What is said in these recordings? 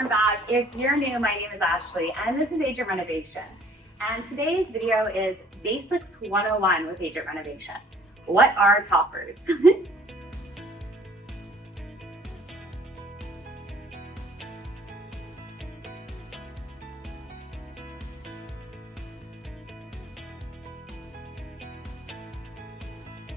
welcome back. If you're new, my name is Ashley and this is Agent Renovation. And today's video is Basics 101 with Agent Renovation. What are toppers?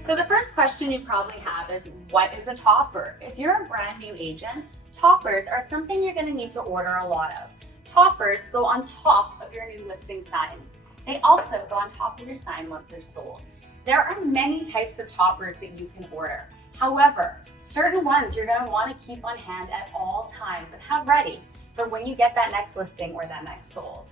So the first question you probably have is, what is a topper? If you're a brand new agent, toppers are something you're going to need to order a lot of. Toppers go on top of your new listing signs. They also go on top of your sign once they're sold. There are many types of toppers that you can order. However, certain ones you're going to want to keep on hand at all times and have ready for when you get that next listing or that next sold.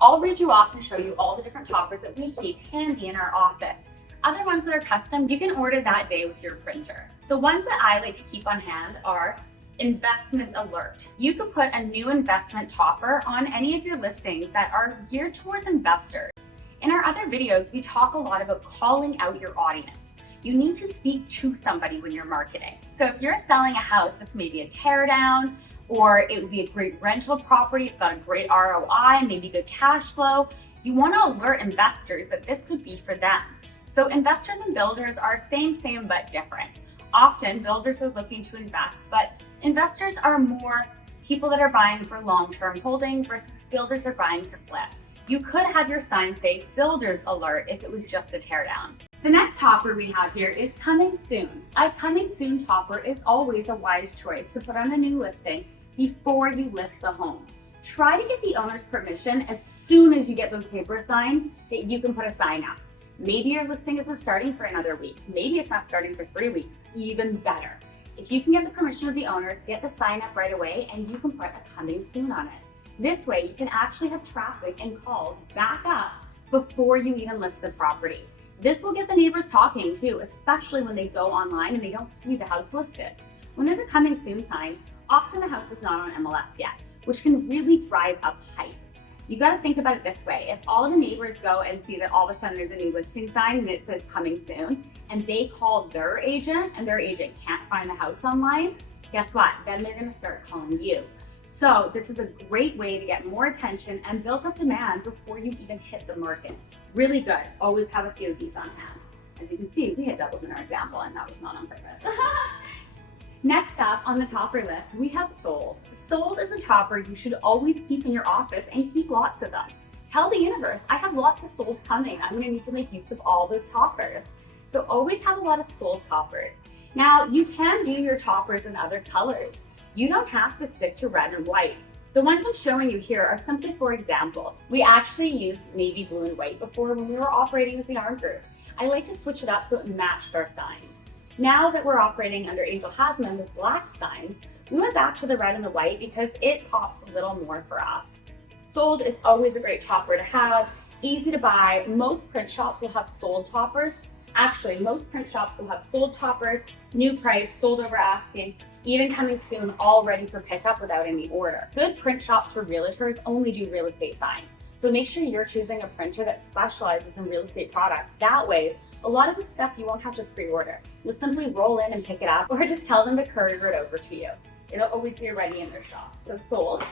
I'll read you off and show you all the different toppers that we keep handy in our office. Other ones that are custom, you can order that day with your printer. So ones that I like to keep on hand are investment alert. You could put a new investment topper on any of your listings that are geared towards investors. In our other videos, we talk a lot about calling out your audience. You need to speak to somebody when you're marketing. So if you're selling a house that's maybe a tear down, or it would be a great rental property, it's got a great ROI, maybe good cash flow, you want to alert investors that this could be for them. So investors and builders are same but different. Often builders are looking to invest, but investors are more people that are buying for long-term holding versus builders are buying for flip. You could have your sign say builders alert if it was just a teardown. The next topper we have here is coming soon. A coming soon topper is always a wise choice to put on a new listing before you list the home. Try to get the owner's permission as soon as you get those papers signed that you can put a sign up. Maybe your listing isn't starting for another week. Maybe it's not starting for 3 weeks. Even better. If you can get the permission of the owners, get the sign up right away and you can put a coming soon on it. This way you can actually have traffic and calls back up before you even list the property. This will get the neighbors talking too, especially when they go online and they don't see the house listed. When there's a coming soon sign, often the house is not on MLS yet, which can really drive up hype. You got to think about it this way. If all of the neighbors go and see that all of a sudden there's a new listing sign and it says coming soon, and they call their agent and their agent can't find the house online, guess what? Then they're going to start calling you. So this is a great way to get more attention and build up demand before you even hit the market. Really good. Always have a few of these on hand. As you can see, we had doubles in our example and that was not on purpose. Next up on the topper list, we have sold. Sold is a topper you should always keep in your office and keep lots of them. Tell the universe, I have lots of solds coming. I'm going to need to make use of all those toppers. So always have a lot of sold toppers. Now, you can do your toppers in other colors. You don't have to stick to red and white. The ones I'm showing you here are simply for example. We actually used navy blue and white before when we were operating as the yarn group. I like to switch it up so it matched our signs. Now that we're operating under Angel Hasman with black signs, we went back to the red and the white because it pops a little more for us. Sold is always a great topper to have, easy to buy. Most print shops will have sold toppers. Actually, most print shops will have sold toppers, new price, sold over asking, even coming soon, all ready for pickup without any order. Good print shops for realtors only do real estate signs. So make sure you're choosing a printer that specializes in real estate products. That way, a lot of the stuff you won't have to pre-order. You'll simply roll in and pick it up or just tell them to courier it over to you. It'll always be ready in their shop. So sold.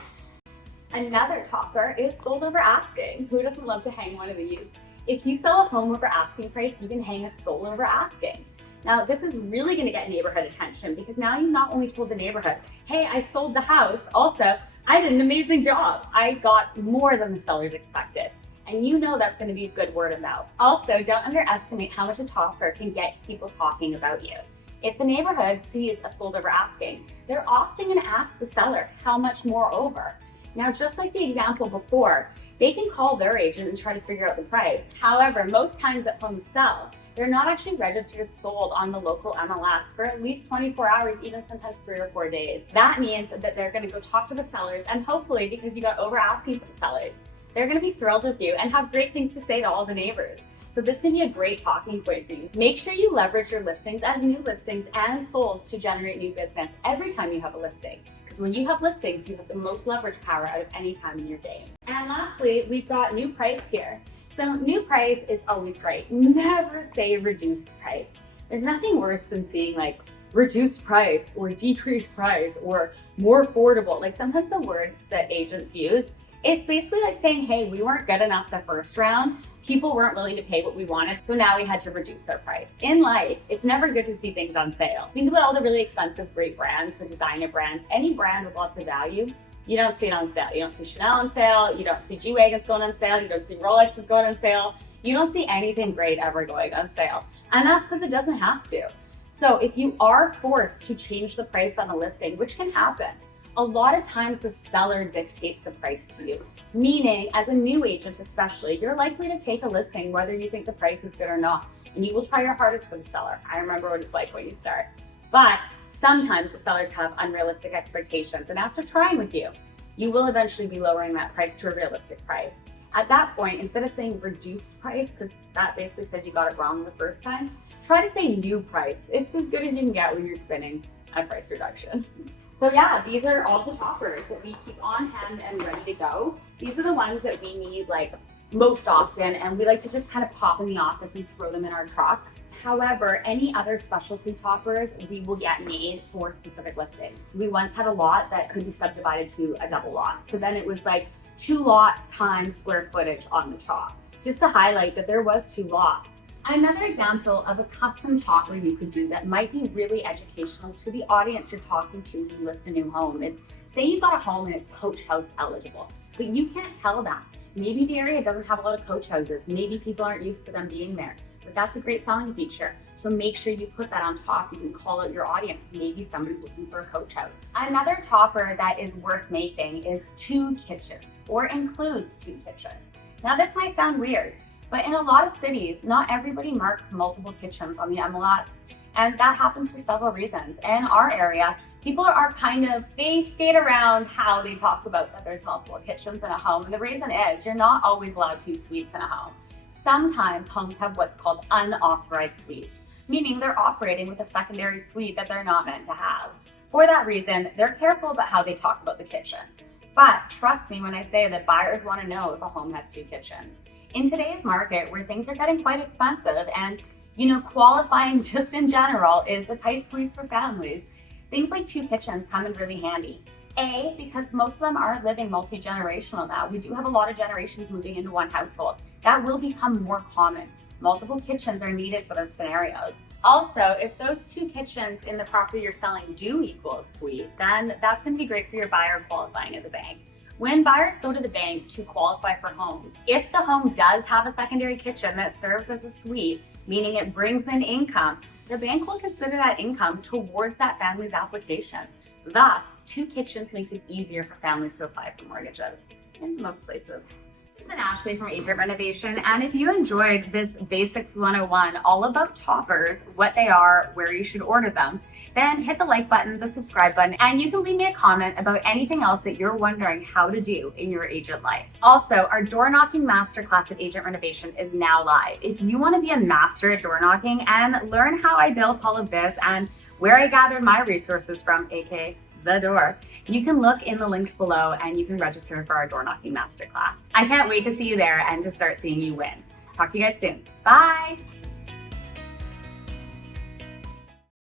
Another topper is sold over asking. Who doesn't love to hang one of these? If you sell a home over asking price, you can hang a sold over asking. Now, this is really going to get neighborhood attention because now you not only told the neighborhood, hey, I sold the house. Also, I did an amazing job. I got more than the sellers expected. And you know that's going to be a good word of mouth. Also, don't underestimate how much a topper can get people talking about you. If the neighborhood sees a sold over asking, they're often going to ask the seller how much more over. Now, just like the example before, they can call their agent and try to figure out the price. However, most times that homes sell, they're not actually registered as sold on the local MLS for at least 24 hours, even sometimes 3 or 4 days. That means that they're going to go talk to the sellers, and hopefully, because you got over asking for the sellers, they're going to be thrilled with you and have great things to say to all the neighbors. So this can be a great talking point for you. Make sure you leverage your listings as new listings and solds to generate new business every time you have a listing. Because when you have listings, you have the most leverage power out of any time in your game. And lastly, we've got new price here. So new price is always great. Never say reduced price. There's nothing worse than seeing like reduced price or decreased price or more affordable. Like sometimes the words that agents use, it's basically like saying, hey, we weren't good enough the first round. People weren't willing to pay what we wanted, so now we had to reduce our price. In life, it's never good to see things on sale. Think about all the really expensive, great brands, the designer brands, any brand with lots of value. You don't see it on sale. You don't see Chanel on sale. You don't see G-Wagons going on sale. You don't see Rolexes going on sale. You don't see anything great ever going on sale. And that's because it doesn't have to. So if you are forced to change the price on a listing, which can happen, a lot of times the seller dictates the price to you. Meaning, as a new agent especially, you're likely to take a listing whether you think the price is good or not. And you will try your hardest for the seller. I remember what it's like when you start. But sometimes the sellers have unrealistic expectations. And after trying with you, you will eventually be lowering that price to a realistic price. At that point, instead of saying reduced price, because that basically says you got it wrong the first time, try to say new price. It's as good as you can get when you're spinning a price reduction. So yeah, these are all the toppers that we keep on hand and ready to go. These are the ones that we need like most often, and we like to just kind of pop in the office and throw them in our trucks. However, any other specialty toppers we will get made for specific listings. We once had a lot that could be subdivided to a double lot. So then it was like 2 lots times square footage on the top, just to highlight that there was 2 lots. Another example of a custom topper you could do that might be really educational to the audience you're talking to when you list a new home is, say you got a home and it's coach house eligible, but you can't tell that. Maybe the area doesn't have a lot of coach houses. Maybe people aren't used to them being there, but that's a great selling feature. So make sure you put that on top. You can call out your audience. Maybe somebody's looking for a coach house. Another topper that is worth making is 2 kitchens or includes 2 kitchens. Now this might sound weird, but in a lot of cities, not everybody marks multiple kitchens on the MLS. And that happens for several reasons. In our area, people are they skate around how they talk about that there's multiple kitchens in a home. And the reason is you're not always allowed 2 suites in a home. Sometimes homes have what's called unauthorized suites, meaning they're operating with a secondary suite that they're not meant to have. For that reason, they're careful about how they talk about the kitchens. But trust me when I say that buyers want to know if a home has 2 kitchens. In today's market where things are getting quite expensive and qualifying just in general is a tight squeeze for families, things like 2 kitchens come in really handy. A, because most of them are living multi-generational now. We do have a lot of generations moving into one household. That will become more common. Multiple kitchens are needed for those scenarios. Also, if those 2 kitchens in the property you're selling do equal a suite, then that's going to be great for your buyer qualifying at the bank. When buyers go to the bank to qualify for homes, if the home does have a secondary kitchen that serves as a suite, meaning it brings in income, the bank will consider that income towards that family's application. Thus, 2 kitchens makes it easier for families to apply for mortgages in most places. This has been Ashley from Agent Renovation, and if you enjoyed this Basics 101 all about toppers, what they are, where you should order them, then hit the like button, the subscribe button, and you can leave me a comment about anything else that you're wondering how to do in your agent life. Also, our door knocking masterclass at Agent Renovation is now live. If you want to be a master at door knocking and learn how I built all of this and where I gathered my resources from, aka the door, you can look in the links below and you can register for our door knocking masterclass. I can't wait to see you there and to start seeing you win. Talk to you guys soon. Bye.